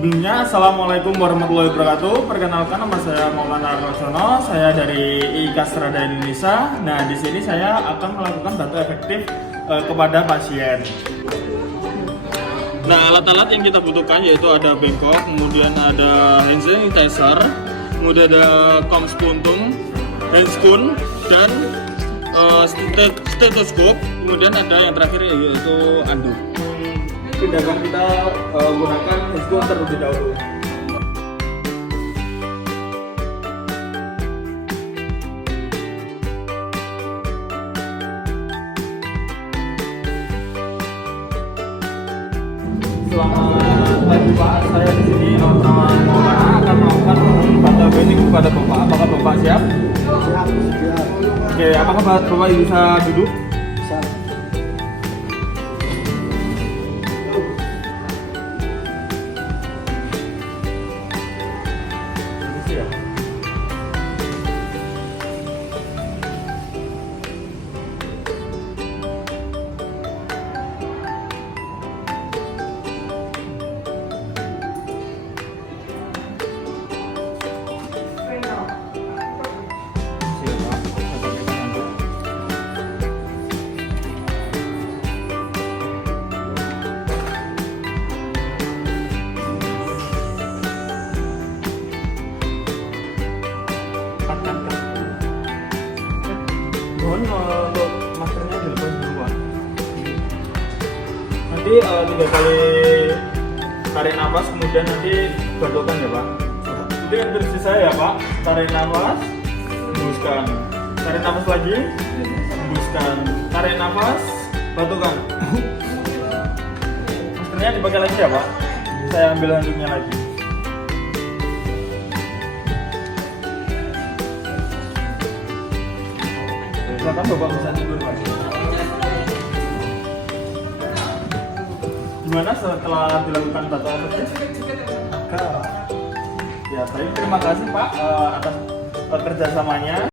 Sebelumnya, Assalamualaikum warahmatullahi wabarakatuh. Perkenalkan, nama saya Maulana Rojono. Saya dari IIK Strada Indonesia. Nah, di sini saya akan melakukan bantu efektif kepada pasien. Nah, alat-alat yang kita butuhkan yaitu ada bengkok, kemudian ada hand sanitizer, kemudian ada koms puntung, handscoon, dan stetoskop. Kemudian ada yang terakhir yaitu anduk. Tindakan kita gunakan handscoon terlebih dahulu. Selamat pagi Pak, saya di sini nama Maulana akan melakukan bantu efektif kepada Bapak. Apakah Bapak siap? Siap. Oke, apakah Bapak bisa duduk? Bisa. Siap. Mohon untuk maskernya dilepas dulu Pak. Nanti 3 kali tarik nafas, kemudian nanti bantukan ya Pak. Itu yang versi saya ya Pak. Tarik nafas, hembuskan. Tarik nafas lagi, hembuskan. Tarik nafas, bantukan. Maskernya dipakai lagi ya Pak. Saya ambil handuknya lagi. Silakan Bapak bisa tidur lagi. Gimana setelah dilakukan bantu efektif? Ya, baik, terima kasih Pak atas kerjasamanya.